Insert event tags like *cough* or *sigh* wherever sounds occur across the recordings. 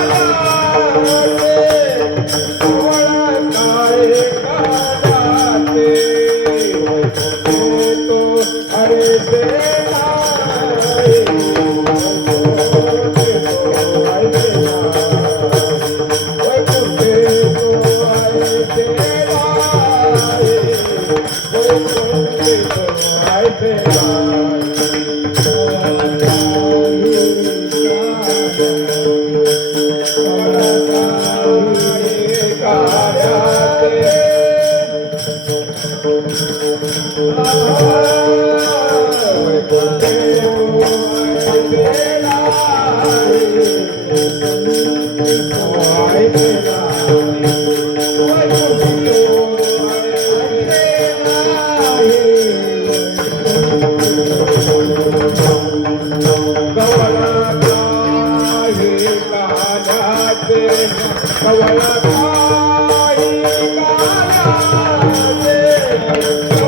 Thank you. Thank *laughs* you. Thank *laughs* you.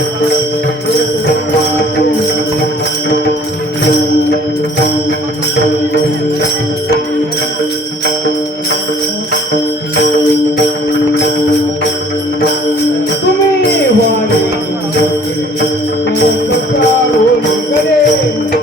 Muito caro, muito caro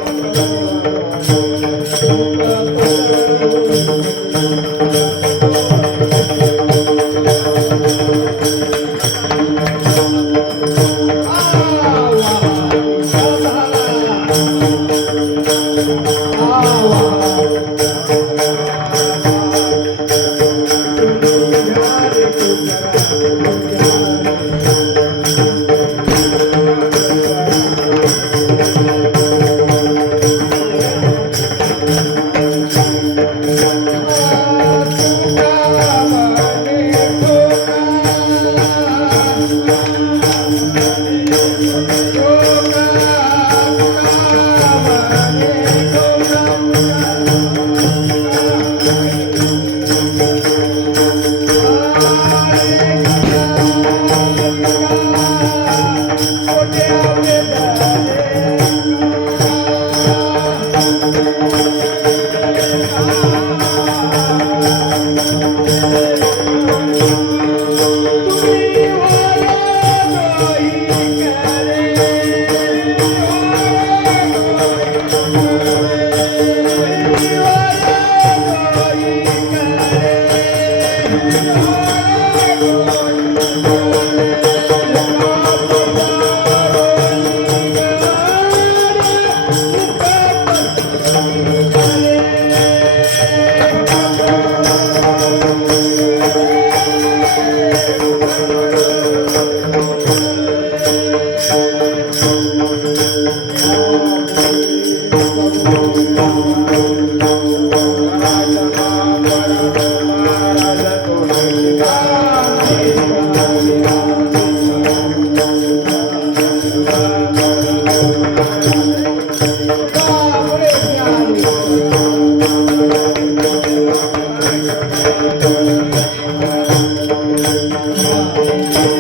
Thank you. Jai Jai Ram Jai